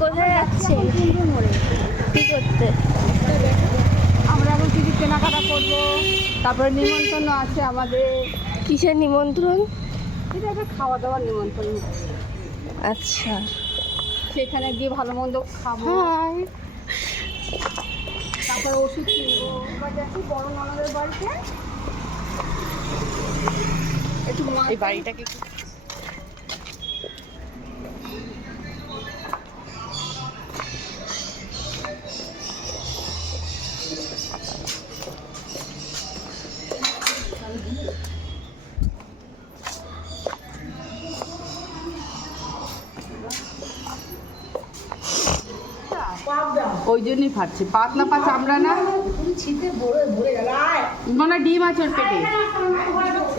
কোথায় যাচ্ছে? কি করতে? আমরা এখন কিছু কেনাকাটা করবো, তারপরে নিমন্ত্রণ আছে আমাদের। কিসের নিমন্ত্রণ? এটা একটা খাওয়া দাওয়ার নিমন্ত্রণ। আচ্ছা, সেখানে গিয়ে ভালো মন্দ খাবো, হাই। তারপরে ওষুধ কিনবো। এবার যাচ্ছি বড় ননদের বাড়িতে। একটু এই বাড়িটাকে ওই জন্যই ফাটছে, পাতলা পা চামড়া না, মানে ডিম আছে ওর পেটে,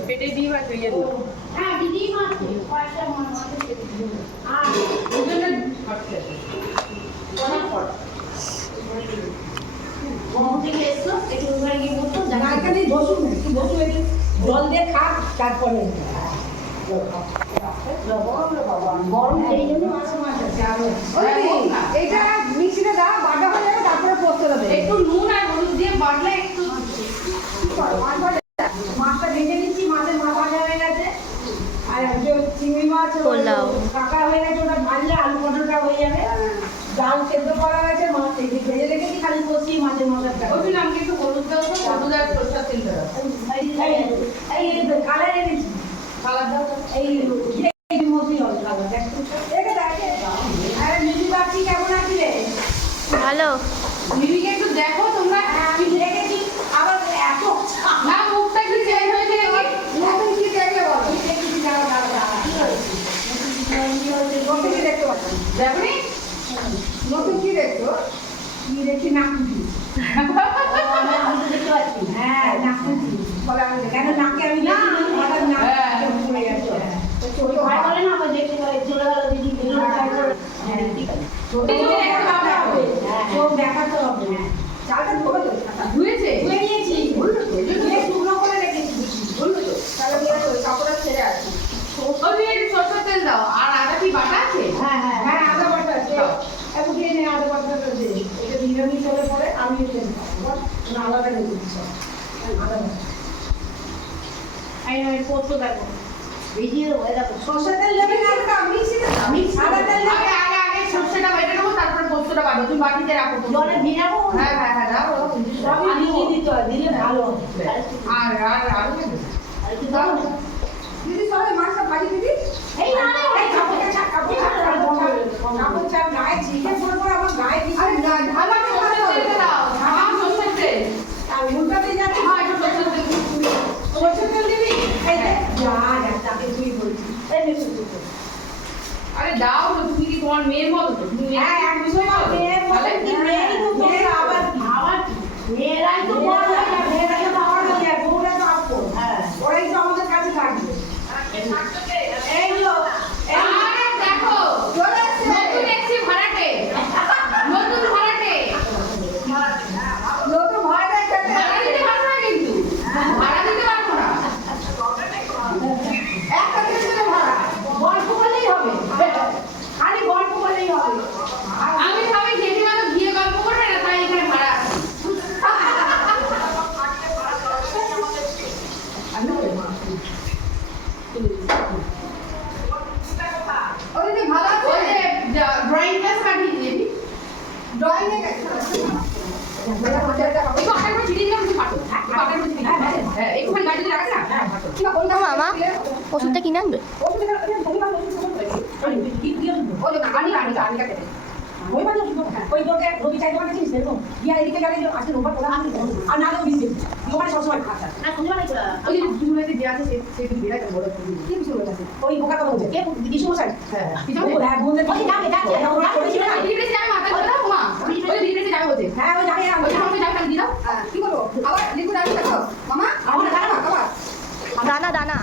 পেটে ডিম আছে ওই জন্য। ওই জন্য ফাটছে। জল দিয়ে খা, তারপরে এটা মিক্সিতে দাও, বাটা হয়ে যাবে, তারপরে পোস্ত দেবে। একটু নুন আর হলুদ দিয়ে বাটলে একটু মাছটা ভেজে নিচ্ছি, মাছের মাথা ভাজা হয়ে গেছে, আর যে চিংড়ি মাছ পোলাও। কাঁকড়া হয়ে গেছে, ওটা ভাজলে আলু পটলটা হয়ে যাবে। ডাল সেদ্ধ করা হয়েছে, মাছ ভেজে রেখেছি, খালি কষি মাছের মশলাটা। ওই জন্য আমাকে একটু হলুদ দাও, তো হলুদ আর সরষের তেল দাও। এই কালার এনেছি, কালার দাও তো। এই মতোই হবে কালার, আরে মিলি বাচ্চি কেমন আছি রে? ভালো। মিমিকে একটু দেখো তোমরা। আমি রেখেছি, আবার এত না, মুখটা একটু চেঞ্জ হয়েছে নাকি? নতুন কি দেখলে বলো? দেখেছি, দাঁড়া দাঁড়া দাঁড়া, কি হয়েছে? নতুন কি দেখতে পাচ্ছি? দেখনি? নতুন কি দেখছো? কি দেখছি? নাকুচি। আমি তো দেখতে পাচ্ছি। হ্যাঁ, নাকুচি। কেন নাকে আমি দেখিনি, হঠাৎ নাক পড়ে গেছে। ছোট ভাই বলে না, আমার দেখতে পাই, চলে গেল দিদি, হ্যাঁ, ঠিক আছে। চোখ দেখাতে হবে। চোখ দেখাতে হবে। চালটা ধরে তো, ধুয়েছে? ধুয়ে নিয়েছি। ধুয়ে শুকনো করে রেখেছি। তাহলে দিয়ে ওই কাপড়টা ছেড়ে আসি। ওই একটু সরষের তেল দাও। আর আদা কি বাটা আছে? হ্যাঁ হ্যাঁ হ্যাঁ, আদা বাটা আছে। এখন দিয়ে নে, আদা বাটাটা দে। এটা নিরামিষ হলে পরে আমি এটা না আলাদা রেখে দিচ্ছি। আদা বাটা। এই পোস্ত দেখো। ভিডিও হয়ে দেখো। সরষের তেল নেবে না, আমরা মিক্সিতে দাও। আদা তেল নেবে। আগে সরষেটা বেটে নেবো, তারপরে পোস্তটা বাটো। তুমি বাটিতে রাখো। জলে ভিজাবো। হ্যাঁ হ্যাঁ হ্যাঁ, দাও। সবই ভিজিয়ে দিতে হয়, দিলে ভালো হবে। আর আর আর দেবো। আর একটু দাও। দিদি সবাই মাছটা ভাজি দিদি। এই না না, এই কাপড়টা ছাড়, কাপড় ছাড়, গায়ে ছিটে পড়ে পড়ে আমার গায়ে দিচ্ছে। আরে ঢালা সরষের তেলটা দাও। ঢালা সরষের তেল। আর উল্টাতে যাচ্ছে। হ্যাঁ, একটু সরষের তেল। সরষের তেল দিবি? এই দেখ, যা যা, তাকে তুই বলছিস। এই নে সরষের তেল। আরে দাও তো, তুমি কি তোমার মেয়ের মতো তো? তুমি হ্যাঁ, একদম মেয়ের মতো কি, মেয়েরই তো মেয়ের আবার কি? মেয়েরাই তো বড় হয়ে যায়, মেয়েরাই তো বড় হয়ে যায়, বউরা তো আপন। হ্যাঁ, ওরাই তো আমাদের কাছে থাকবে। এই লো, এই আরে দেখো, চলে এসছে। নতুন এসছি ভাড়াটে। নতুন ভাড়াটে। নতুন ভাড়া খেতে। ভাড়া দিতে পারবো না কিন্তু। ভাড়া দিতে পারবো না। একটা দিনের ভাড়া গল্প করলেই হবে, খালি গল্প করলেই হবে। আমি ভাবি জেঠিমা তো গিয়ে গল্প করবে না, তাই এখানে ভাড়া আছে। ওই দিদি ভালো আছে? ওই যে ড্রয়িং ক্লাস কাটিয়ে দিয়েছি। ড্রয়িং এ গেছে। একটু আটার করে ছিটিয়ে দিলাম, তুমি ফাটো। একটু আটার করে ছিটিয়ে দিলাম। হ্যাঁ, একটুখানি গাড়ি যদি রাখে না? হ্যাঁ, ফাটো। ও মামা, ওষুধটা কিনে আনবে? ওই যে আনি আনি আনি কাটে। ওই মানে ওই দোকে রবি চাই দোকানে চিনিস এরকম গিয়া এদিকে গেলে আজকে রোববার তোলা আমি আর না দিস দোকানে সবসময় খাতা না শুনতে পারি তোরা ওই যে বিশুমতে যে আছে সেই বিরাট বড় কি বিশুমতে আছে ওই বোকা কথা বলছে কে বিশুমশাই হ্যাঁ বিশুমশাই হ্যাঁ বলতে ওই যাবে যাচ্ছে ওরা করেছিল না ডিগ্রি যাবে মাথা ধরে দাও মা। ওই ডিগ্রি যাবে বলছে। হ্যাঁ ওই যাবে ওই সামনে যাবে আমি দিলাম। কি করব আবার লিকুইড আনতে দেখো মামা আমার দাঁড়া আবার দানা দানা।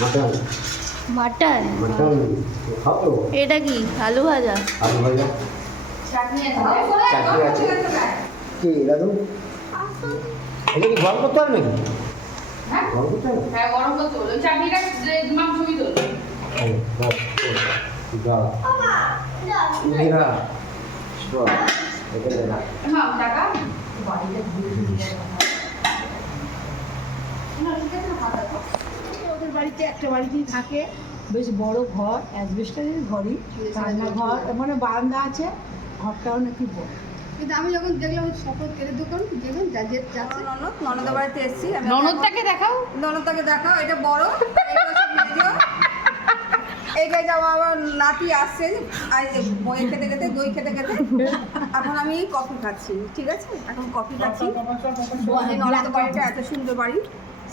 मटन মাটন मटन खाओ এটা কি আলু ভাজা आलू भाजा চাটনি আছে চাটনি আছে কি দাদু এটা কি গরম করতে হবে নাকি হ্যাঁ গরম করতে হবে হ্যাঁ গরম করতে হলো চাটনিটা মাংসই তো এই বাপ দা মেরা স্টপ এটা না হ্যাঁ টাকা ওদের বাড়িতে একটা বাড়িতেই থাকে, বেশ বড় ঘর, অ্যাসবেস্টারের ঘরই, রান্নাঘর মানে বারান্দা আছে, ঘরটাও নাকি বড়। কিন্তু আমি যখন দেখলাম ওই শপথ তেলের দোকান দেখুন যাচ্ছে ননদের বাড়িতে এসেছি আমি ননদটাকে দেখাও ননদটাকে দেখাও, এটা বড় এইটাই যাবো আমার নাতি আসছে আজ বই খেতে খেতে দই খেতে খেতে এখন আমি কফি খাচ্ছি, ঠিক আছে এখন কফি খাচ্ছি। এই ননদের বাড়িটা এত সুন্দর বাড়ি,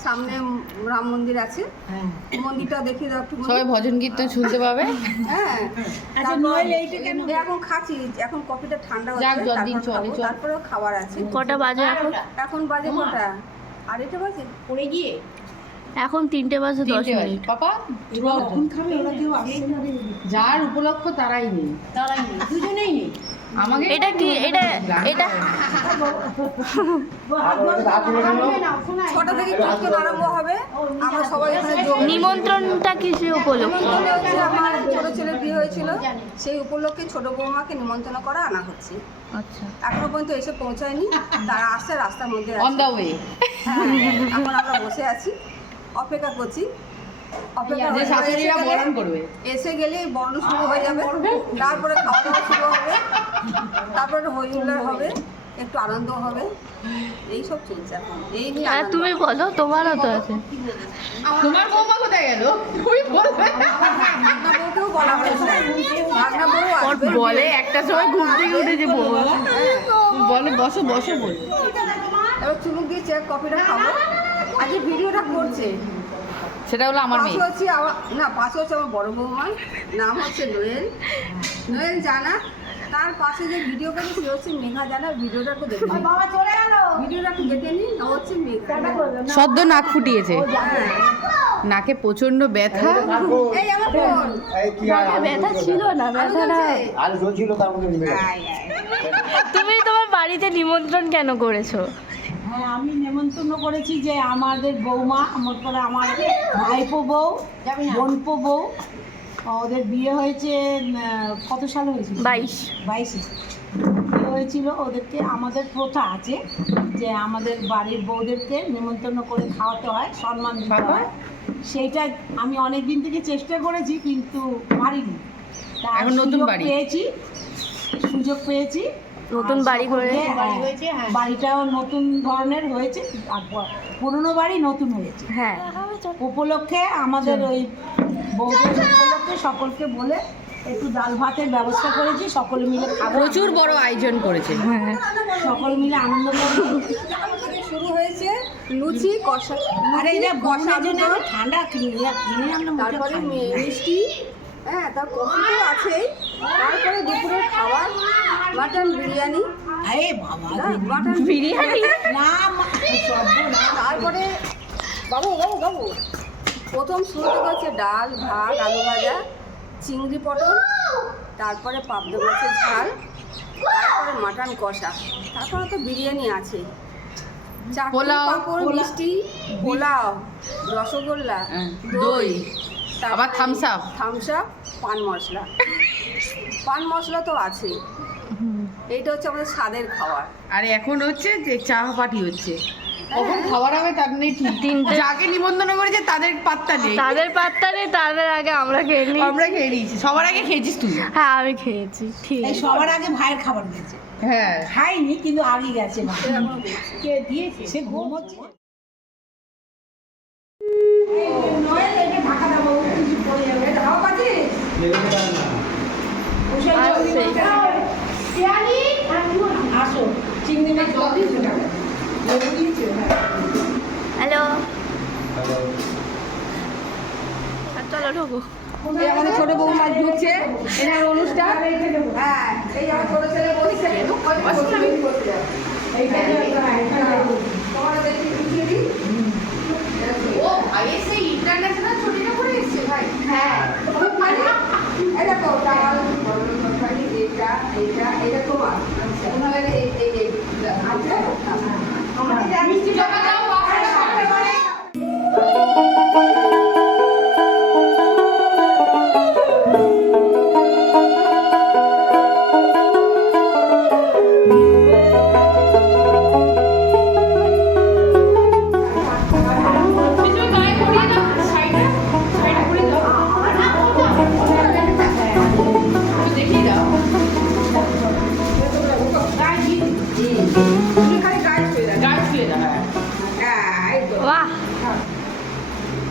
সামনে রাম মন্দির আছে, মন্দিরটা দেখিয়ে দাও একটু। সবাই ভজন কীর্তন শুনতে পাবে। হ্যাঁ আচ্ছা নইলে এইটা কেন? এখন খাচ্ছি, এখন কফিটা ঠান্ডা যাক, হচ্ছে যতদিন তারপর চলে, খাবো, চল। তারপরেও খাবার আছে। কটা বাজে এখন এখন বাজে কটা? আড়াইটা বাজে। পড়ে গিয়ে এখন 3টে বাজে 10 মিনিট পাপা ওরা কখন খাবে? ওরা কেউ আসে না রে। যার উপলক্ষ তারাই নেই, তারাই নেই, দুজনেই নেই। আমাকে এটা কি এটা এটা ছটা থেকে কীর্তন আরম্ভ হবে, আমরা সবাই এখানে যোগ নিমন্ত্রণটা কিসে উপলক্ষে নিমন্ত্রণ হচ্ছে আমার ছোট ছেলের বিয়ে হয়েছিল, সেই উপলক্ষে ছোট বৌমাকে নিমন্ত্রণ করা আনা হচ্ছে। আচ্ছা এখনো পর্যন্ত এসে পৌঁছায়নি, তারা আসছে রাস্তার মধ্যে অন আছে। The way. হ্যাঁ, এখন আমরা বসে আছি, অপেক্ষা করছি। অপেক্ষা যে হয়ে শাশুড়িরা এসে বরণ গেলে- করবে। এসে গেলে বরণ শুরু হয়ে যাবে, তারপরে খাওয়া দাওয়া শুরু হবে, তারপরে হই হুল্লোড় হবে, একটু আনন্দ হবে, এই সব চলছে এখন। এই নিয়ে আর আনন্দ। তুমি বলো তোমারও তো আছে তোমার বৌমা কোথায় গেল তুমি বলবে। ভাগনা বউকেও বলা হয়েছে, ভাগনা বউ ওর আসবে। বলে একটা সময় ঘুম থেকে উঠে যে বলবো বলো বসো বসো বলবে। এবার চুমুক দিয়ে চেক কফিটা খাবো। আজকে ভিডিওটা করছে, সেটা হলো আমার পাশে মেয়ে। হচ্ছে পাশে হচ্ছে আমার বড় বৌমা, নাম হচ্ছে নোয়েল, নোয়েল জানা। তার পাশে যে ভিডিও করে সে হচ্ছে মেঘা জানা। ভিডিওটা একটু দেখে নিন, বাবা চলে গেল। ভিডিওটা একটু দেখে নিন, ও হচ্ছে মেঘা। সদ্য নাক ফুটিয়েছে, হ্যাঁ। নাকে প্রচন্ড ব্যথা। এই আমার ফোন এই কি আর আলু ব্যথা জ্বলছে ছিল না আলু ব্যথাটা জ্বলছে? আলু জ্বলছিল তার মধ্যে নিভে গেল তুমি তোমার বাড়িতে নিমন্ত্রণ কেন করেছো হ্যাঁ আমি নেমন্তন্ন করেছি যে আমাদের বৌমা, আমার ভাইপো বউ, বোনপো বউ, ওদের বিয়ে হয়েছে কত সালে হয়েছিল? 22 বিয়ে হয়েছিল। ওদেরকে আমাদের প্রথা আছে যে আমাদের বাড়ির বউদেরকে নিমন্ত্রণ করে খাওয়াতে হয়, সম্মান দিতে হয়। সেইটা আমি অনেক দিন থেকে চেষ্টা করেছি কিন্তু পারিনি। তা এখন নতুন সুযোগ বাড়ি। সুযোগ পেয়েছি। নতুন বাড়ি করে বাড়িটাও নতুন ধরনের হয়েছে, আর পুরনো বাড়ি নতুন হয়েছে। হ্যাঁ উপলক্ষে আমাদের ওই বৌদের উপলক্ষে সকলকে বলে একটু ডাল ভাতের ব্যবস্থা করেছি, সকলে মিলে খাবো। প্রচুর বড় আয়োজন করেছে। সকলে মিলে আনন্দ করবো। থেকে শুরু হয়েছে লুচি কষা, আরে এটা কষা বসার জন্য আমি ঠান্ডা কিনে আনলাম, তারপরে মিষ্টি, হ্যাঁ তার কফি তো আছেই, তারপরে দুপুরের খাবার মাটন বিরিয়ানি, আরে বাবা মাটন বিরিয়ানি না তারপরে বাবু বাবু বাবু প্রথম শুরু থেকে হচ্ছে ডাল ভাত আলু ভাজা চিংড়ি পটল, তারপরে পাবদা মাছের ঝাল, তারপরে মাটন কষা, তারপরে তো বিরিয়ানি আছে, চাটনি পোলাও, পাঁপড় মিষ্টি, পোলাও, রসগোল্লা, দই, আবার থামস আপ। থামস আপ, পান মশলা, পান মশলা তো আছে। এইটা হচ্ছে আমাদের স্বাদের খাবার। আর এখন হচ্ছে যে চা পার্টি হচ্ছে, কখন খাবার হবে তার নেই ঠিক। যাকে নিমন্ত্রণ করেছে তাদের পাত্তা নেই, তাদের পাত্তা নেই, তাদের আগে আমরা খেয়ে নিই। আমরা খেয়ে নিয়েছি। সবার আগে খেয়েছিস তুই? হ্যাঁ আমি খেয়েছি ঠিক এই আছে। সবার আগে ভাইয়ের খাবার গেছে, হ্যাঁ খাইনি কিন্তু আগে গেছে। কে দিয়েছে? সে ঘুমোচ্ছে। ঢাকা দেবো, কিছু পড়ে যাবে। এটা হাওয়া পাচ্ছি? আসো, চিংড়ি মাছ জল দিয়েছো কেন? লেবু দিয়েছো? হ্যালো চলো ঢোকো এই আমাদের ছোট বৌমা ঢুকছে, এনার অনুষ্ঠান। হ্যাঁ এই আমার ছোট ছেলে বসছে, তোমার দেখি পিছিয়ে দিই। ও ভাই সেই ইন্টারন্যাশনাল ছুটিটা এটা তোমার ওনার লাগে এই আচ্ছা আমাকে মিষ্টি টাকা দাও বাবাটা খাবে মানে কিছু গায়ে পরিয়ে দাও সাইডে পরিয়ে দাও একটু দেখিয়ে দাও গায়ে দিয়ে তুমি খালি গায়ে ছুঁয়ে দাও। গায়ে ছুঁয়ে দাও হ্যাঁ হ্যাঁ, এই তো। বাহ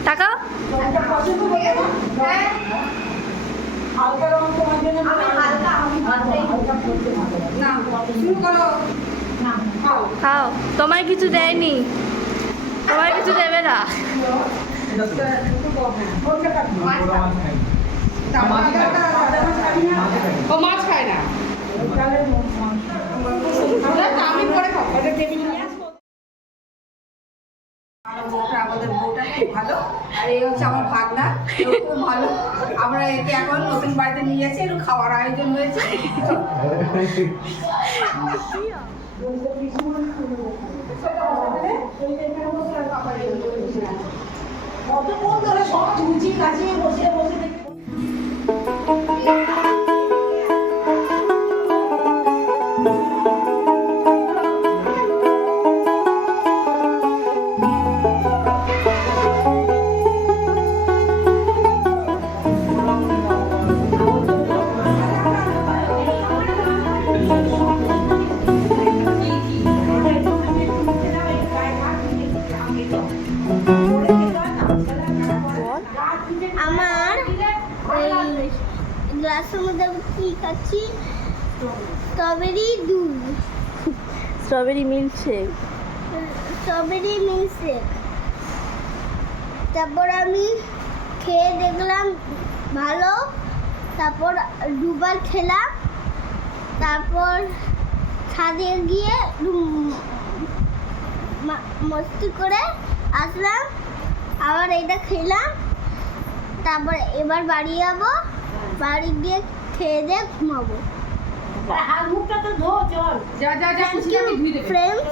টাকা একটা পছন্দ হয়ে গেল? হ্যাঁ। হালকা রং তোমার জন্য আমি হালকাই হালকা করতে হবে। না শুরু করো না, খাও খাও তোমায় কিছু দেয়নি তোমায় কিছু দেবে না কোনটা কাটবো? তারপর সাদা মাছ খাবি না? ও মাছ খায় না তাহলে মাংস। তা আমি পরে খাবো ওটা টেবিলে নিয়ে আসবো? আমাদের বউটা খুব ভালো আর এই হচ্ছে আমার ভাগনা এও খুব ভালো আমরা একে এখন নতুন বাড়িতে নিয়ে যাচ্ছি একটু খাওয়ার আয়োজন হয়েছে কতক্ষণ ধরে সব ঝুলছি কাছে বসে বসে দেখে আমার ওই গ্লাসের মধ্যে আমি কি খাচ্ছি স্ট্রবেরি দুধ স্ট্রবেরি মিল্কশেক স্ট্রবেরি মিল্কশেক তারপর আমি খেয়ে দেখলাম ভালো তারপর দুবার খেলাম তারপর ছাদে গিয়ে মস্তি করে আসলাম আবার এটা খেলাম তারপর এবার বাড়ি যাবো বাড়ি গিয়ে খেয়ে দিয়ে ঘুমাবো হাত মুখটা তো ধো চল যা যা যা থ্যাংক খুশি ইউ আমি ধুই দেবো ফ্রেন্ডস